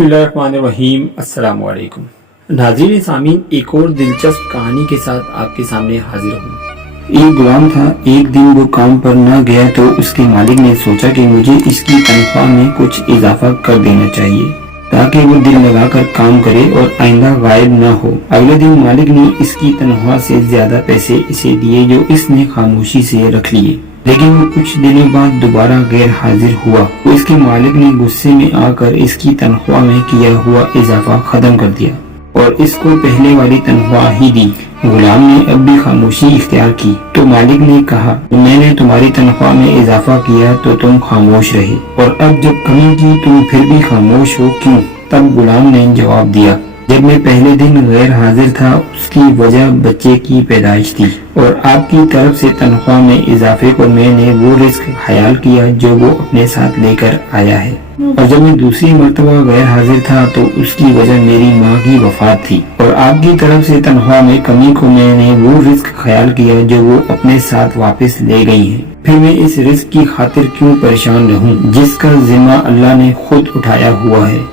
बिस्मिल्लाहिर्रहमानिर्रहीम। अस्सलाम वालेकुम नाज़रीन सामीन, एक और दिलचस्प कहानी के साथ आपके सामने हाजिर हूँ। एक गुलाम था। एक दिन वो काम पर न गया तो उसके मालिक ने सोचा कि मुझे इसकी तनख्वाह में कुछ इजाफा कर देना चाहिए ताकि वो दिल लगाकर काम करे और आइंदा गायब न हो। अगले दिन मालिक ने इसकी तनख्वाह से ज्यादा पैसे इसे दिए जो इसने खामोशी से रख लिए, लेकिन वो कुछ दिनों बाद दोबारा गैर हाजिर हुआ तो इसके मालिक ने गुस्से में आकर इसकी तनख्वाह में किया हुआ इजाफा खत्म कर दिया और इसको पहले वाली तनख्वाह ही दी। गुलाम ने अब भी खामोशी इख्तियार की तो मालिक ने कहा, मैंने तुम्हारी तनख्वाह में इजाफा किया तो तुम खामोश रहे और अब जब कमी की तुम फिर भी खामोश हो क्यों? तब गुलाम ने जवाब दिया, जब मैं पहले दिन गैर हाजिर था उसकी वजह बच्चे की पैदाइश थी और आपकी तरफ से तनख्वाह में इजाफे को मैंने वो रिस्क ख्याल किया जो वो अपने साथ लेकर आया है, और जब मैं दूसरी मर्तबा गैर हाजिर था तो उसकी वजह मेरी माँ की वफात थी और आपकी तरफ से तनख्वाह में कमी को मैंने वो रिस्क ख्याल किया जो वो अपने साथ वापस ले गई है। फिर मैं इस रिस्क की खातिर क्यों परेशान रहूं जिसका जिम्मा अल्लाह ने खुद उठाया हुआ है।